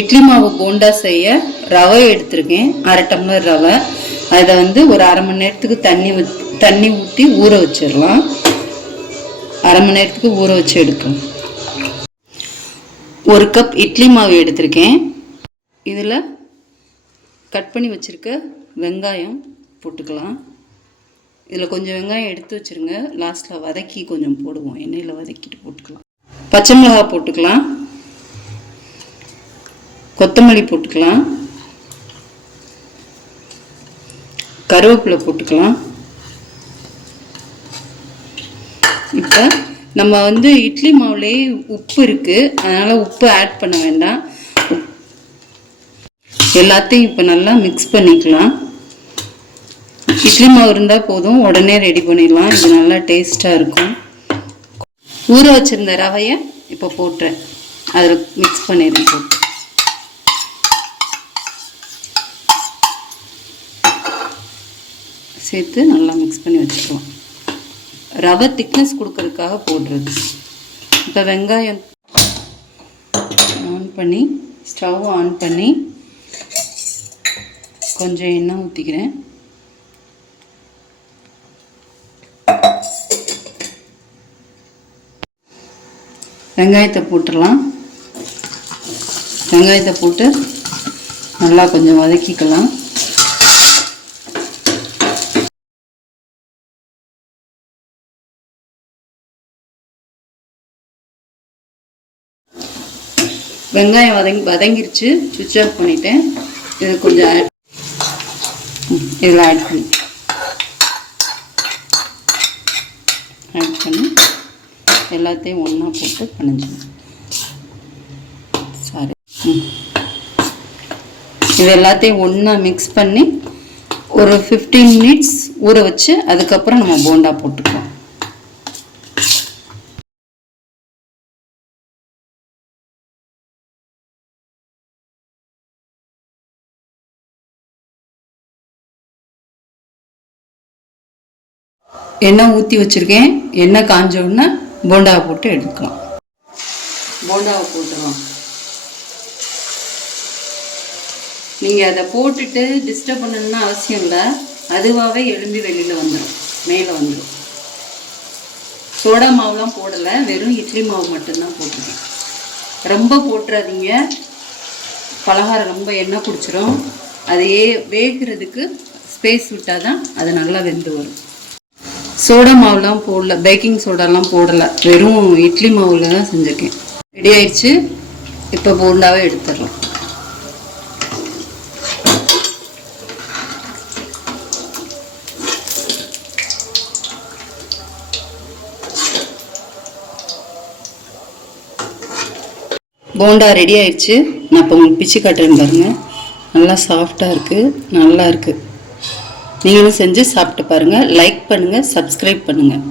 இட்லி மாவு போண்டா செய்ய ரவை எடுத்திருக்கேன். அரை டம்ளர் ரவை. அதை வந்து ஒரு அரை மணி நேரத்துக்கு தண்ணி தண்ணி ஊற்றி ஊற வச்சிடலாம். அரை மணி நேரத்துக்கு ஊற வச்சு எடுக்கணும் ஒரு கப் இட்லி மாவு எடுத்திருக்கேன். இதில் கட் பண்ணி வச்சுருக்க வெங்காயம் போட்டுக்கலாம். இதில் கொஞ்சம் வெங்காயம் எடுத்து வச்சுருங்க. லாஸ்ட்டில் வதக்கி கொஞ்சம் போடுவோம். எண்ணெயில் வதக்கிட்டு போட்டுக்கலாம். பச்சை மிளகாய் போட்டுக்கலாம். கொத்தமல்லி போட்டுக்கலாம். கருவேப்பிலை போட்டுக்கலாம். இப்போ நம்ம வந்து இட்லி மாவுலேயே உப்பு இருக்குது அதனால் உப்பு ஆட் பண்ண வேண்டாம். எல்லாத்தையும் இப்போ நல்லா மிக்ஸ் பண்ணிக்கலாம். இட்லி மாவு இருந்தால் போதும். உடனே ரெடி பண்ணிடலாம். இது நல்லா டேஸ்ட்டாக இருக்கும். ஊற வச்சிருந்த ரவையை இப்போ போட்டுறேன். அதில் மிக்ஸ் பண்ணிடுறேன் போட்டு சேர்த்து நல்லா மிக்ஸ் பண்ணி வச்சுக்கலாம். ரவை திக்னஸ் கொடுக்கறதுக்காக போடுறது. இப்போ வெங்காயம் ஆன் பண்ணி ஸ்டவ் ஆன் பண்ணி கொஞ்சம் எண்ணெய் ஊற்றிக்கிறேன் வெங்காயத்தை போட்டுடலாம். வெங்காயத்தை போட்டு நல்லா கொஞ்சம் வதக்கிக்கலாம். வெங்காயம் வதங்கி வதங்கிருச்சு. சுவிட்ச் ஆஃப் பண்ணிட்டேன். இது கொஞ்சம் ஆட் இதில் ஆட் பண்ணி. ஆட் பண்ணி. எல்லாத்தையும் ஒன்றா போட்டு பிணைஞ்சிடும் சாரி. ம். இது எல்லாத்தையும் ஒன்றா மிக்ஸ் பண்ணி ஒரு ஃபிஃப்டீன் மினிட்ஸ் ஊற வச்சு அதுக்கப்புறம் நம்ம போண்டா போட்டுக்கலாம். எண்ணெய் ஊற்றி வச்சுருக்கேன். எண்ணெய் காஞ்ச உடனே போண்டாவை போட்டு எடுக்கலாம். போண்டாவை போட்டுடலாம் நீங்கள் அதை போட்டுட்டு டிஸ்டர்ப் பண்ணணும்னு அவசியம் இல்லை. அதுவாகவே எழும்பி வெளியில் வந்துடும் மேலே வந்துடும் சோடா மாவுலாம் போடலை. வெறும் இட்லி மாவு மட்டும்தான் போட்டிருக்கேன் ரொம்ப போட்டுறாதீங்க. பலகாரம் ரொம்ப எண்ணெய் குடிச்சிரும். அதையே வேகிறதுக்கு ஸ்பேஸ் விட்டால் தான் அது நல்லா வெந்து வரும். சோடா மாவுலாம் போடல பேக்கிங் சோடாலாம் போடலை. வெறும் இட்லி மாவில் தான் செஞ்சுருக்கேன். ரெடி ஆயிடுச்சு. இப்போ போண்டாவே எடுத்துடலாம். போண்டா ரெடி ஆயிடுச்சு. நான் இப்போ உங்களுக்கு பிச்சு காட்டுறேன் பாருங்கள் நல்லா சாஃப்டாக இருக்குது நல்லா இருக்குது நீங்களும் செஞ்சு சாப்பிட்டு பாருங்கள் லைக் பண்ணுங்கள் சப்ஸ்கிரைப் பண்ணுங்கள்